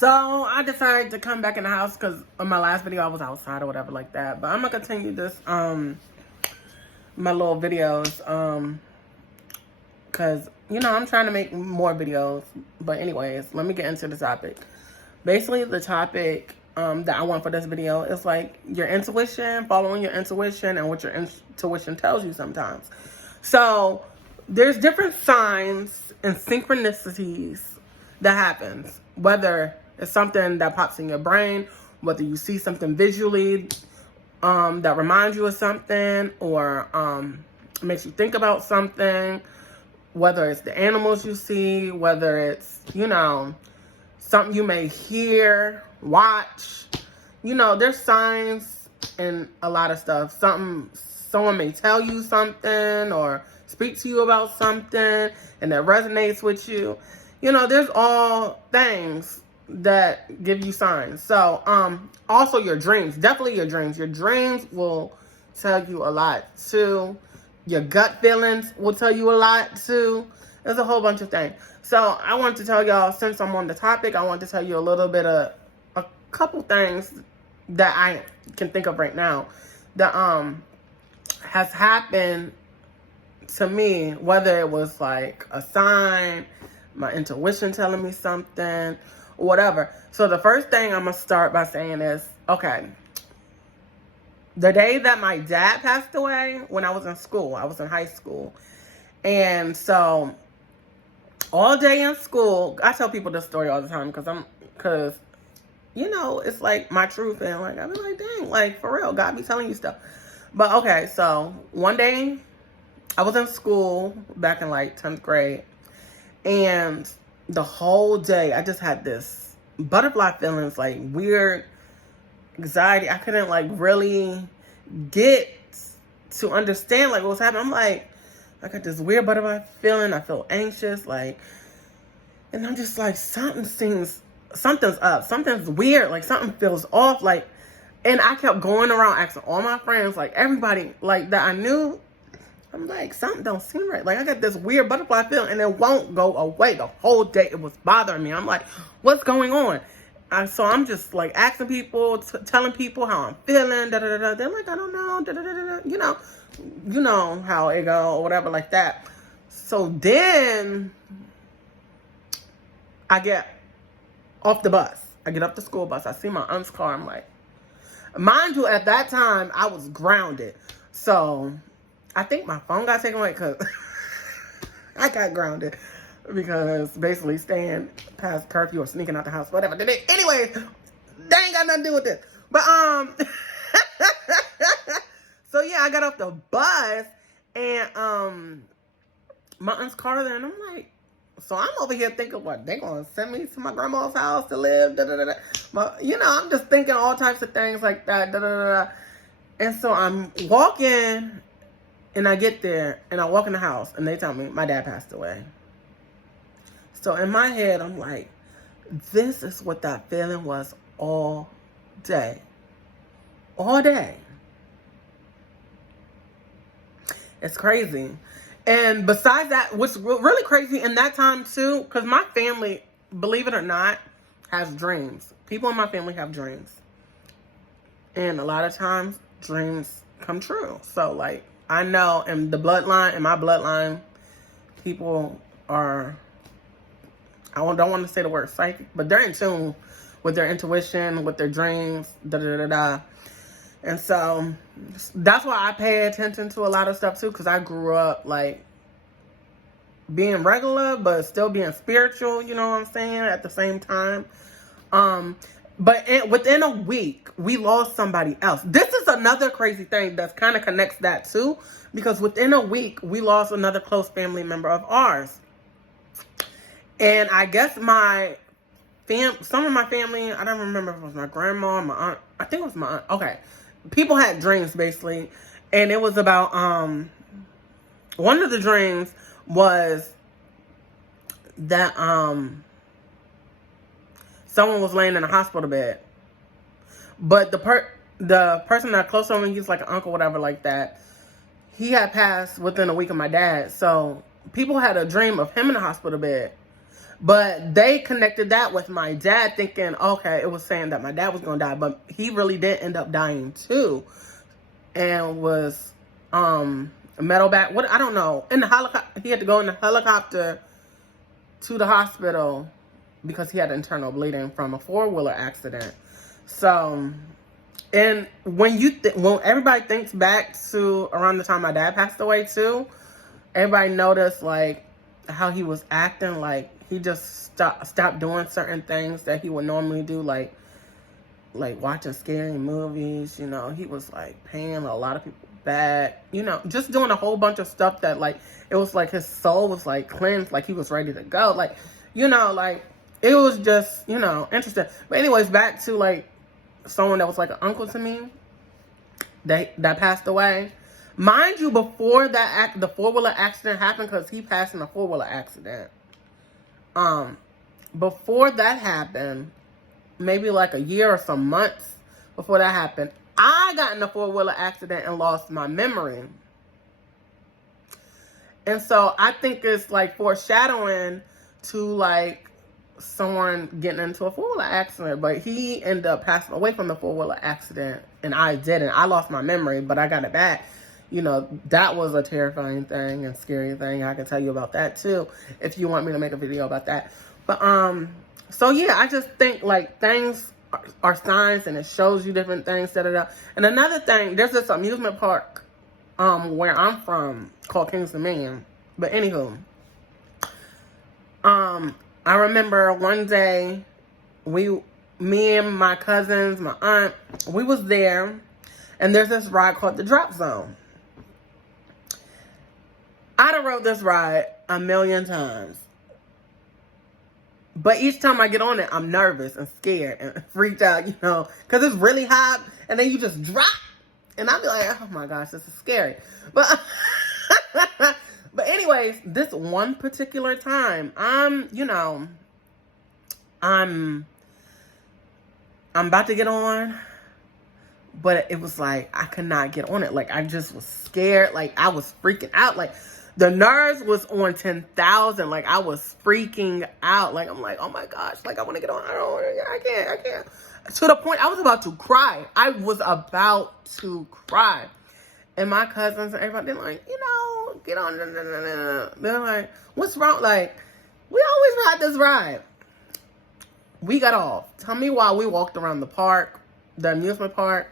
So I decided to come back in the house because on my last video I was outside or whatever like that. But I'm gonna continue this my little videos because I'm trying to make more videos. But anyways, let me get into the topic. Basically, the topic that I want for this video is like your intuition, following your intuition, and what your intuition tells you sometimes. So there's different signs and synchronicities that happens, whether it's something that pops in your brain, whether you see something visually that reminds you of something, or makes you think about something, whether it's the animals you see, whether it's something you may hear, watch. There's signs and a lot of stuff. Someone may tell you something or speak to you about something and that resonates with you. There's all things that give you signs. So, also your dreams, definitely your dreams. Your dreams will tell you a lot too. Your gut feelings will tell you a lot too. There's a whole bunch of things. So I want to tell y'all, since I'm on the topic, I want to tell you a little bit of a couple things that I can think of right now that has happened to me, whether it was like a sign, my intuition telling me something, whatever. So the first thing I'm going to start by saying is, okay, the day that my dad passed away, when I was in school, I was in high school. And so all day in school, I tell people this story all the time because it's like my truth, and like, I'm like, dang, like for real, God be telling you stuff. But okay, so one day I was in school back in like 10th grade, and the whole day I just had this butterfly feelings, like weird anxiety. I couldn't like really get to understand like what was happening. I'm like, I got this weird butterfly feeling. I feel anxious, like, and I'm just like, something's up. Something's weird. Like something feels off. Like, and I kept going around asking all my friends, like everybody, like that I knew. I'm like, something don't seem right. Like I got this weird butterfly feeling, and it won't go away. The whole day it was bothering me. I'm like, what's going on? So I'm just like asking people, telling people how I'm feeling. Da da da. They're like, I don't know. Da da da da. You know how it go or whatever like that. So then I get off the bus. I get off the school bus. I see my aunt's car. I'm like, mind you, at that time I was grounded. So I think my phone got taken away because I got grounded because basically staying past curfew or sneaking out the house, whatever. Anyway, they ain't got nothing to do with this. But so yeah, I got off the bus and my aunt's car there, and I'm like, so I'm over here thinking, what, they gonna send me to my grandma's house to live, da da da da. But I'm just thinking all types of things like that, da da da da. And so I'm walking, and I get there, and I walk in the house, and they tell me my dad passed away. So in my head, I'm like, this is what that feeling was all day. All day. It's crazy. And besides that, what's really crazy in that time too, because my family, believe it or not, has dreams. People in my family have dreams. And a lot of times, dreams come true. So like, I know in my bloodline, people are, I don't want to say the word psychic, but they're in tune with their intuition, with their dreams, da da da da. And so that's why I pay attention to a lot of stuff too, because I grew up like being regular, but still being spiritual, you know what I'm saying, at the same time. But within a week, we lost somebody else. This is another crazy thing that kind of connects that too, because within a week, we lost another close family member of ours. And I guess some of my family, I don't remember if it was my grandma or my aunt. I think it was my aunt. Okay. People had dreams basically, and it was about one of the dreams was that someone was laying in a hospital bed, but the person that close to me, he's like an uncle, whatever like that, he had passed within a week of my dad. So people had a dream of him in a hospital bed, But they connected that with my dad, thinking, okay, it was saying that my dad was going to die, but he really did end up dying too, and was metal back. What, I don't know. In the helicopter, he had to go in the helicopter to the hospital because he had internal bleeding from a 4-wheeler accident. So, and when when everybody thinks back to around the time my dad passed away too, everybody noticed like how he was acting, like he just stopped doing certain things that he would normally do, like watching scary movies. You know, he was like paying a lot of people back, you know, just doing a whole bunch of stuff that like, it was like his soul was like cleansed, like he was ready to go, like, you know, like it was just, you know, interesting. But anyways, back to like someone that was like an uncle to me that passed away. Mind you, before that the 4-wheeler accident happened, because he passed in a 4-wheeler accident. Before that happened, maybe like a year or some months before that happened, I got in a 4-wheeler accident and lost my memory. And so I think it's like foreshadowing to like someone getting into a 4-wheeler accident. But he ended up passing away from the 4-wheeler accident, and I didn't. I lost my memory, but I got it back. You know, that was a terrifying thing and scary thing. I can tell you about that too, if you want me to make a video about that. But so yeah, I just think like things are signs, and it shows you different things. And another thing, there's this amusement park where I'm from called Kings Dominion. But anywho, I remember one day me and my cousins, my aunt, we was there, and there's this ride called the Drop Zone. I'd have rode this ride a million times. But each time I get on it, I'm nervous and scared and freaked out, you know, because it's really high, and then you just drop. And I'll be like, oh my gosh, this is scary. But but anyways, this one particular time, I'm about to get on, but it was like I could not get on it. Like I just was scared. Like I was freaking out. Like the nerves was on 10,000. Like I was freaking out. Like I'm like, oh my gosh, like I want to get on. I can't. To the point I was about to cry. I was about to cry. And my cousins and everybody, they're like, get on. They're like, what's wrong? Like, we always ride this ride. We got off. Tell me why we walked around the park, the amusement park,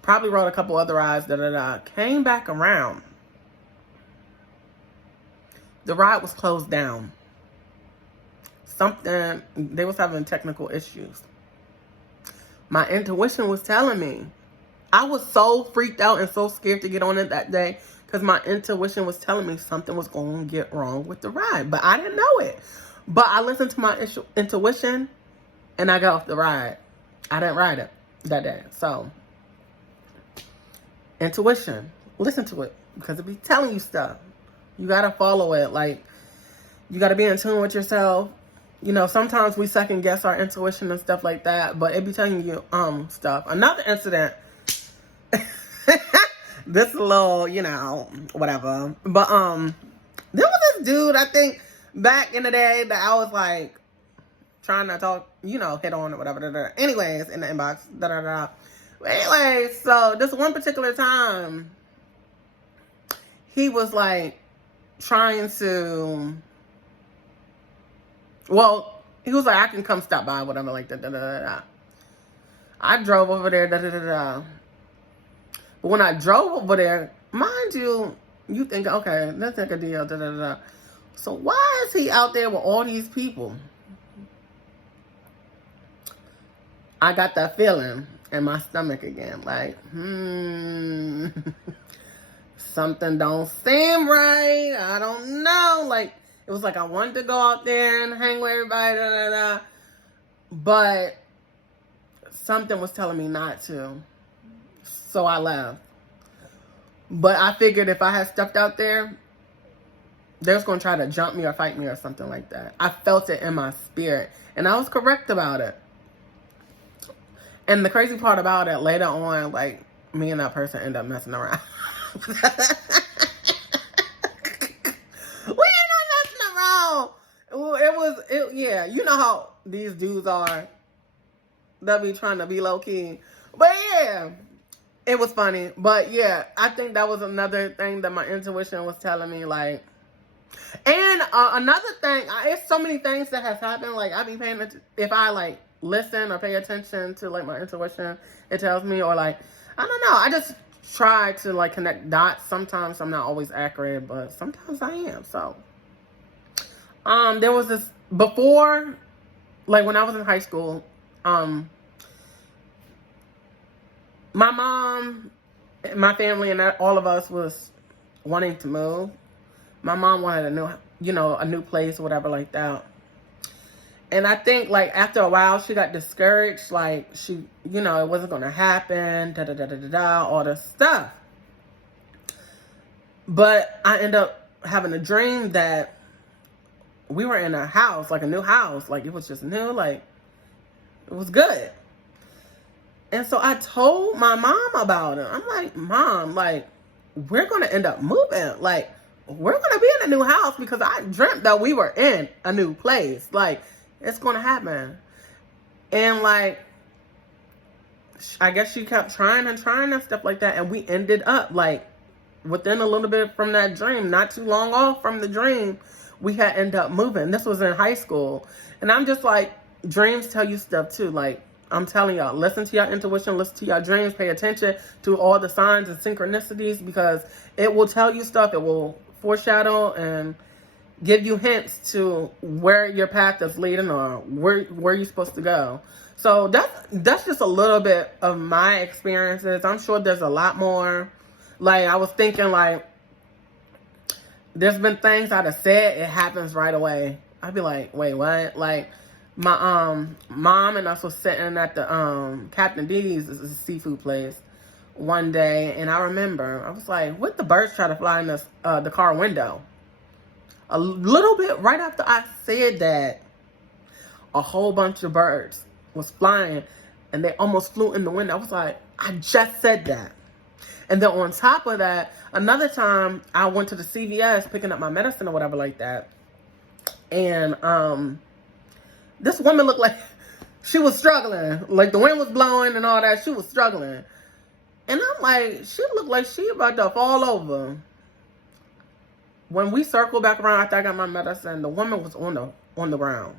probably rode a couple other rides, came back around. The ride was closed down. They was having technical issues. My intuition was telling me. I was so freaked out and so scared to get on it that day because my intuition was telling me something was going to get wrong with the ride. But I didn't know it. But I listened to my intuition and I got off the ride. I didn't ride it that day. So, intuition. Listen to it because it be telling you stuff. You got to follow it. Like, you got to be in tune with yourself. You know, sometimes we second guess our intuition and stuff like that, but it be telling you stuff. Another incident. This little, whatever. But there was this dude, I think, back in the day that I was like trying to talk, hit on or whatever. Anyways, in the inbox. Anyways, so this one particular time, he was like trying to. Well, he was like, I can come stop by, whatever, like that. I drove over there, But when I drove over there, mind you, you think, okay, let's take a deal, So why is he out there with all these people? I got that feeling in my stomach again, like, something don't seem right. I don't know, like. It was like I wanted to go out there and hang with everybody, but something was telling me not to. So I left. But I figured if I had stepped out there, they was going to try to jump me or fight me or something like that. I felt it in my spirit. And I was correct about it. And the crazy part about it, later on, like, me and that person ended up messing around. Well, yeah, you know how these dudes are. They'll be trying to be low key. But yeah, it was funny. But yeah, I think that was another thing that my intuition was telling me, like. And another thing, it's so many things that has happened. Like, I be paying attention, if I like listen or pay attention to like my intuition, it tells me, or like, I don't know. I just try to like connect dots. Sometimes I'm not always accurate, but sometimes I am. So, there was this before, like when I was in high school, my mom, my family, and all of us was wanting to move. My mom wanted a new place or whatever like that. And I think like after a while she got discouraged, like she, it wasn't going to happen, all this stuff. But I ended up having a dream that we were in a house, like a new house, like it was just new, like it was good. And so I told my mom about it. I'm like, Mom, like we're going to end up moving, like we're going to be in a new house because I dreamt that we were in a new place. Like, it's going to happen. And, like, I guess she kept trying and stuff like that. And we ended up, like, within a little bit from that dream, not too long off from the dream, we had ended up moving. This was in high school. And I'm just like, dreams tell you stuff, too. Like, I'm telling y'all, listen to your intuition, listen to your dreams, pay attention to all the signs and synchronicities because it will tell you stuff. It will foreshadow and give you hints to where your path is leading or where you're supposed to go. So that's just a little bit of my experiences. I'm sure there's a lot more. Like I was thinking, like there's been things I'd have said, it happens right away. I'd be like, wait, what? Like my mom and us was sitting at the Captain D's, is a seafood place, one day, and I remember I was like, what the birds try to fly in the car window? A little bit right after I said that, a whole bunch of birds was flying and they almost flew in the window. I was like, I just said that. And then on top of that, another time I went to the CVS picking up my medicine or whatever like that, and this woman looked like she was struggling. Like the wind was blowing and all that. She was struggling. And I'm like, she looked like she about to fall over. When we circled back around after I got my medicine, the woman was on the ground.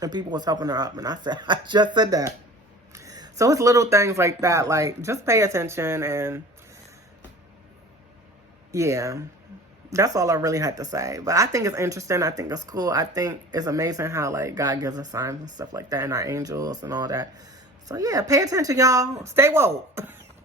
And people was helping her up. And I said, I just said that. So it's little things like that. Like, just pay attention and yeah. That's all I really had to say. But I think it's interesting. I think it's cool. I think it's amazing how, like, God gives us signs and stuff like that and our angels and all that. So, yeah, pay attention, y'all. Stay woke.